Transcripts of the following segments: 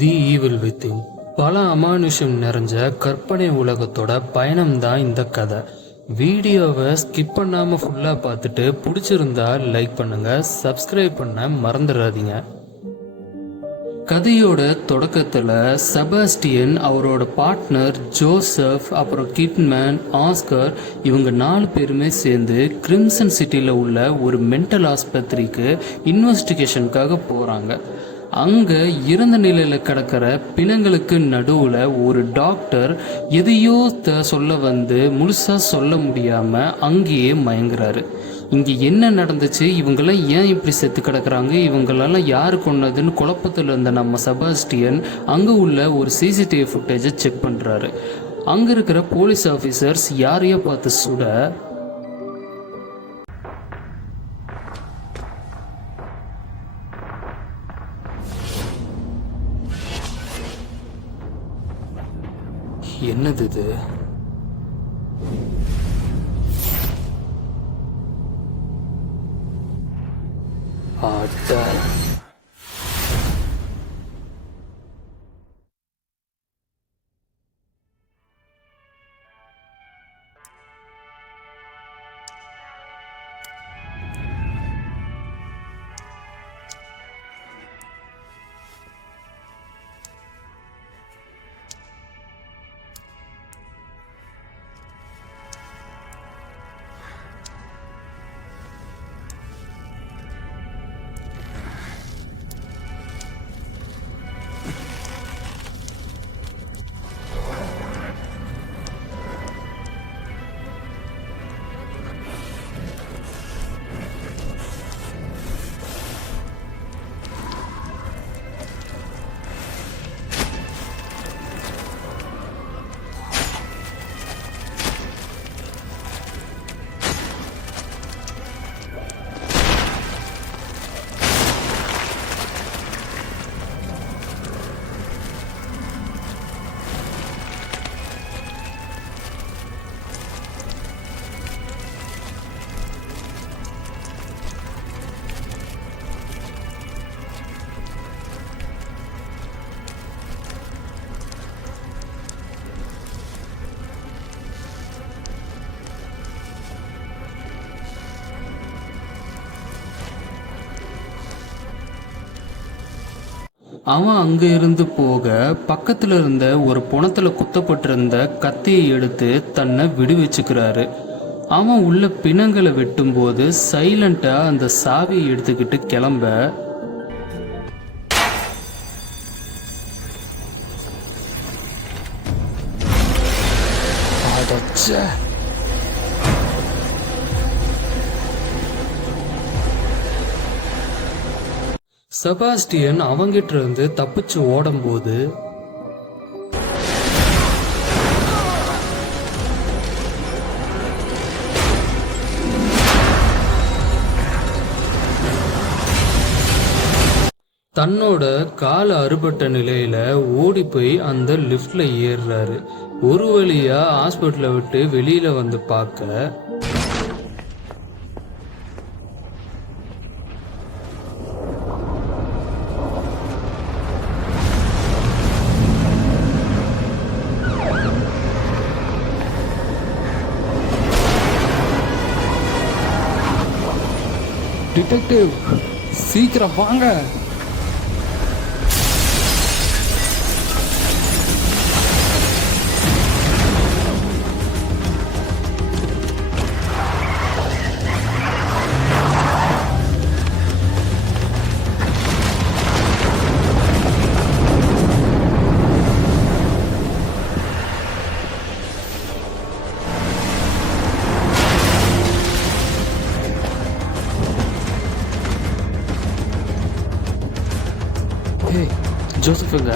தி evil within. பல அமானுஷம் நிறைஞ்ச கற்பனை உலகத்தோட பயணம்தான் இந்த கதை. வீடியோவை ஸ்கிப் பண்ணாமல் ஃபுல்லாக பார்த்துட்டு பிடிச்சிருந்தா லைக் பண்ணுங்கள், சப்ஸ்கிரைப் பண்ண மறந்துடாதீங்க. கதையோட தொடக்கத்தில் செபாஸ்டியன், அவரோட பார்ட்னர் ஜோசப், அப்புறம் கிட்மேன், ஆஸ்கர், இவங்க 4 பேருமே சேர்ந்து கிரிம்சன் சிட்டியில் உள்ள ஒரு மென்டல் ஆஸ்பத்திரிக்கு இன்வெஸ்டிகேஷனுக்காக போகிறாங்க. அங்கே இறந்த நிலையில் கிடக்கிற பிணங்களுக்கு நடுவில் ஒரு டாக்டர் எதையோ சொல்ல வந்து முழுசாக சொல்ல முடியாமல் அங்கேயே மயங்குறாரு. இங்கே என்ன நடந்துச்சு, இவங்கெல்லாம் ஏன் இப்படி செத்து கிடக்குறாங்க, இவங்களெல்லாம் யார் கொன்னதுன்னு குழப்பத்தில் இருந்த நம்ம செபாஸ்டியன் அங்கே உள்ள ஒரு சிசிடிவி ஃபுட்டேஜை செக் பண்ணுறாரு. அங்கே இருக்கிற போலீஸ் ஆஃபீஸர்ஸ் யாரையோ பார்த்து சுட, என்னது இது? அட அவன் அங்கே இருந்து போக பக்கத்தில் இருந்த ஒரு புணத்தில் குத்தப்பட்டிருந்த கத்தியை எடுத்து தன்னை விடுவிச்சுக்கிறாரு. அவன் உள்ள பிணங்களை வெட்டும்போது சைலண்டாக அந்த சாவியை எடுத்துக்கிட்டு கிளம்ப, செபாஸ்டியன் அவங்கிட்ட இருந்து தப்பிச்சு ஓடும்போது தன்னோட கால அறுபட்ட நிலையில ஓடி போய் அந்த லிஃப்ட்ல ஏறுறாரு. ஒரு வழியா ஹாஸ்பிட்டலை விட்டு வெளியில வந்து பார்க்க, டிடெக்டிவ் சீக்கிரம் வாங்க. ஜோசஃபுங்க,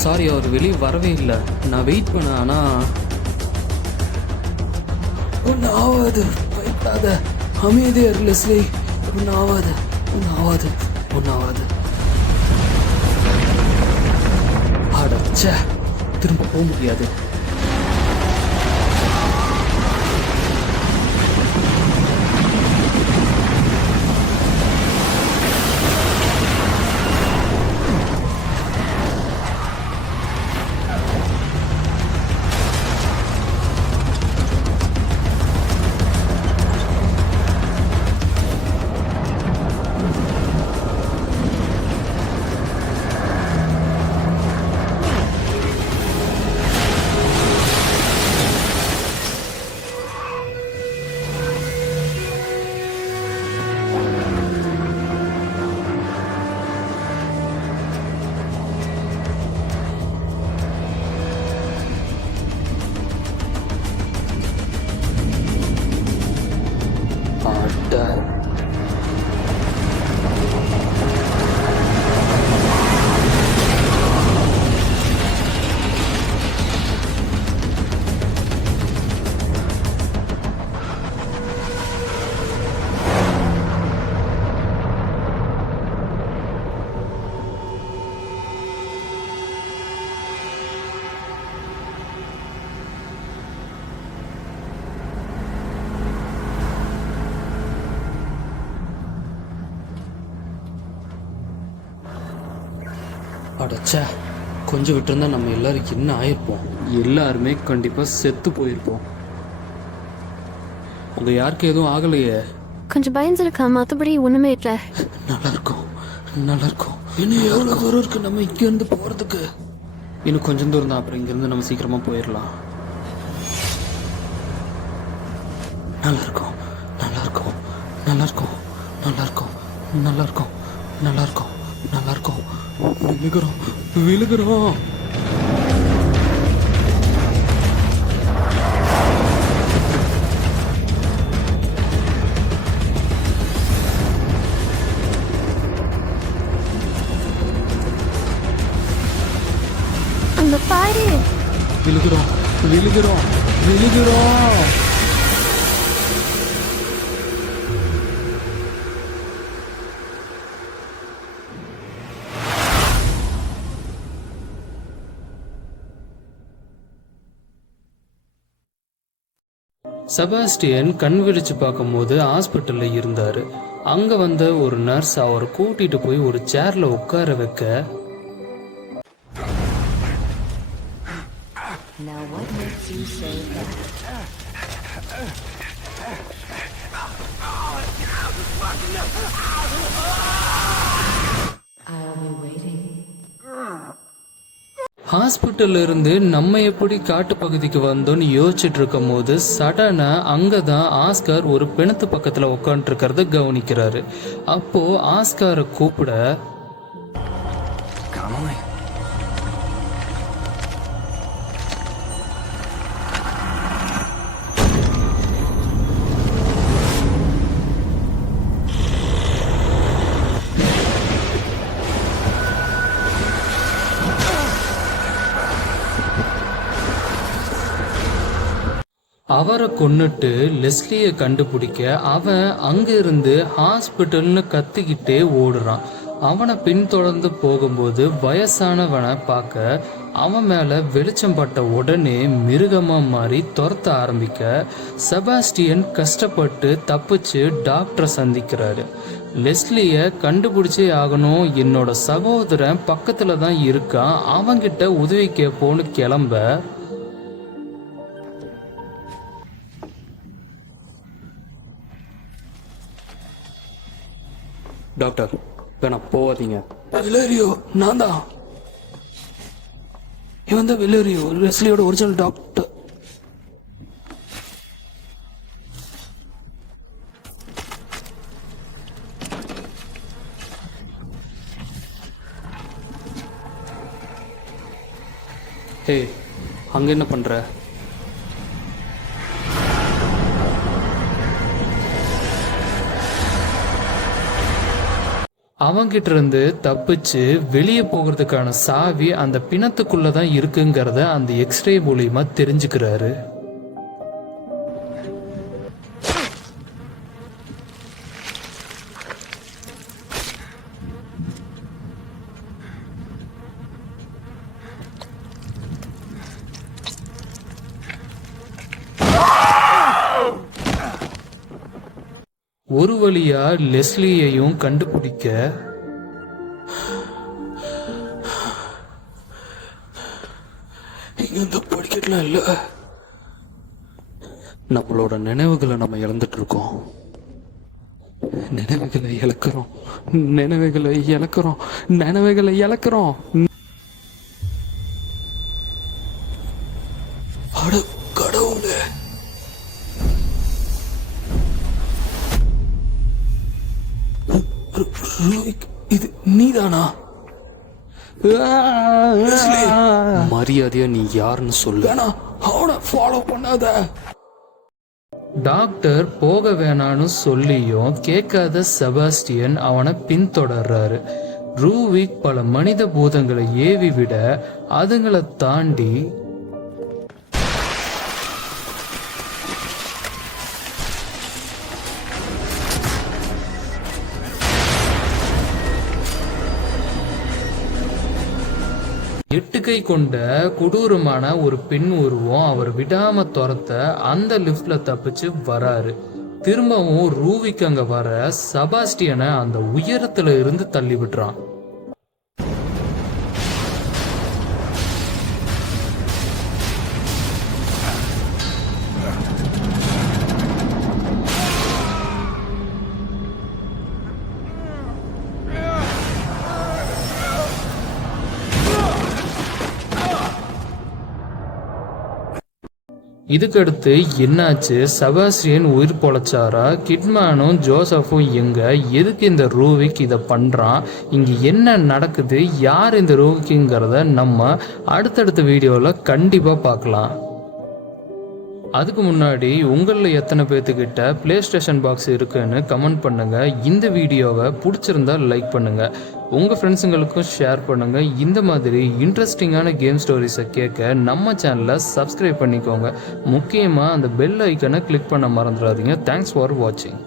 சாரி, அவர் வெளியே வரவே இல்லை. நான் வெயிட் பண்ண, ஆனால் ஒன்று ஆகாது, பயப்படாத, அமைதியாக லெஸ்லி, ஒன்று ஆகாது, ஒன்று ஆகாது, ஒன்று ஆகாது. அடச்சே, திரும்ப போக முடியாது. அடச்சா, கொஞ்சம் விட்டுருந்தா நம்ம எல்லாரும் என்ன ஆயிருப்போம். எல்லாருமே கண்டிப்பா செத்து போயிருப்போம். உங்க யாருக்கு எதுவும் ஆகலையே? கொஞ்சம் பயந்துருக்கா, மற்றபடி ஒன்றுமே இல்லை. நல்லா இருக்கும், நல்லா இருக்கும். இன்னும் எவ்வளோ தூரம் இருக்கு நம்ம இங்க இருந்து போறதுக்கு? இன்னும் கொஞ்சம் தூரம் தான், அப்புறம் இங்கிருந்து நம்ம சீக்கிரமா போயிடலாம். நல்லா இருக்கும், நல்லா இருக்கும், நல்லா இருக்கும், நல்லா இருக்கும், நல்லா இருக்கும், நல்லா இருக்கும், நல்லா இருக்கும். விழுகிறோம், விழுகிறோம். அந்த பாரு, விழுகிறோம், விழுகிறோம், விழுகிறோம். செபாஸ்டியன் கண் விழிச்சு பார்க்கும்போது ஹாஸ்பிட்டல்ல இருந்தாரு. அங்க வந்த ஒரு நர்ஸ் அவரை கூட்டிட்டு போய் ஒரு சேர்ல உட்கார வைக்க, Now what makes you say that? I'll be waiting. ஹாஸ்பிட்டல்ல இருந்து நம்ம எப்படி காட்டு பகுதிக்கு வந்தோம்னு யோசிச்சுட்டு இருக்கும் போது சடனா அங்கதான் ஆஸ்கார் ஒரு பிணத்து பக்கத்துல உட்காந்துட்டு இருக்கிறத கவனிக்கிறாரு. அப்போ ஆஸ்காரை கூப்பிட, அவரை கொன்னுட்டு லெஸ்லியை கண்டுபிடிக்க அவன் அங்க இருந்து ஹாஸ்பிட்டல்னு கத்திக்கிட்டே ஓடுறான். அவனை பின்தொடர்ந்து போகும்போது வயசானவனை பார்க்க அவன் மேல வெளிச்சம் பட்ட உடனே மிருகமா மாறி துரத்த ஆரம்பிக்க செபாஸ்டியன் கஷ்டப்பட்டு தப்பிச்சு டாக்டரை சந்திக்கிறாரு. லெஸ்லியை கண்டுபிடிச்சே ஆகணும், என்னோட சகோதரன் பக்கத்துல தான் இருக்கான், அவன்கிட்ட உதவி கேட்போன்னு கிளம்ப, டாக்டர் வேணாம் போவாதீங்க. விலேரியோ, நான் தான். இவன் தான் விலேரியோ, லெஸ்லியோட ஒரிஜினல் டாக்டர். ஹே, அங்க என்ன பண்ற? அவங்கிட்ட இருந்து தப்பிச்சு வெளியே போகிறதுக்கான சாவி அந்த பிணத்துக்குள்ளதான் இருக்குங்கிறத அந்த எக்ஸ்ரே மூலியமா தெரிஞ்சுக்கிறாரு. ஒரு வழியா லெஸ்லியையும் கண்டுபிடிக்க, இங்க இந்த படிக்கட்டுலாம் இல்ல. நம்மளோட நினைவுகளை நம்ம இழந்துட்டு இருக்கோம். நினைவுகளை இழக்கிறோம், நினைவுகளை இழக்கிறோம், நினைவுகளை இழக்கிறோம். அட கடவுளே, இது நீதானா? மரியாதையா நீ யாருன்னு சொல்லு. அவனை ஃபாலோ பண்ணாத. டாக்டர் போக வேணான்னு சொல்லியும் கேட்காத செபாஸ்டியன் அவனை பின்தொடர்றாரு. ரூவிக் பல மனித பூதங்களை ஏவி விட அதுங்களை தாண்டி எட்டு கை கொண்ட கொடூரமான ஒரு பெண் உருவம் அவர் விடாம துரத்த அந்த லிப்ட்ல தப்பிச்சு வராரு. திரும்பவும் ரூவிக்கு அங்க வர செபாஸ்டியனை அந்த உயரத்துல இருந்து தள்ளி விடுறான். இதுக்கடுத்து என்னாச்சு, செபாஸ்டியன் உயிர் பொழைச்சாரா, கிட்மேனும் ஜோசஃபும் எங்க, எதுக்கு இந்த ரூவிக் இதை பண்ணுறான், இங்கே என்ன நடக்குது, யார் இந்த ரூவிக்குங்கிறத நம்ம அடுத்தடுத்த வீடியோவில் கண்டிப்பாக பார்க்கலாம். அதுக்கு முன்னாடி உங்களில் எத்தனை பேர்த்துக்கிட்ட ப்ளே ஸ்டேஷன் பாக்ஸ் இருக்குன்னு கமெண்ட் பண்ணுங்கள். இந்த வீடியோவை பிடிச்சிருந்தா லைக் பண்ணுங்கள், உங்கள் ஃப்ரெண்ட்ஸுங்களுக்கும் ஷேர் பண்ணுங்கள். இந்த மாதிரி இன்ட்ரெஸ்டிங்கான கேம் ஸ்டோரிஸை கேட்க நம்ம சேனலை சப்ஸ்கிரைப் பண்ணிக்கோங்க. முக்கியமாக அந்த பெல் ஐக்கனை கிளிக் பண்ண மறந்துடாதீங்க. தேங்க்ஸ் ஃபார் வாட்சிங்.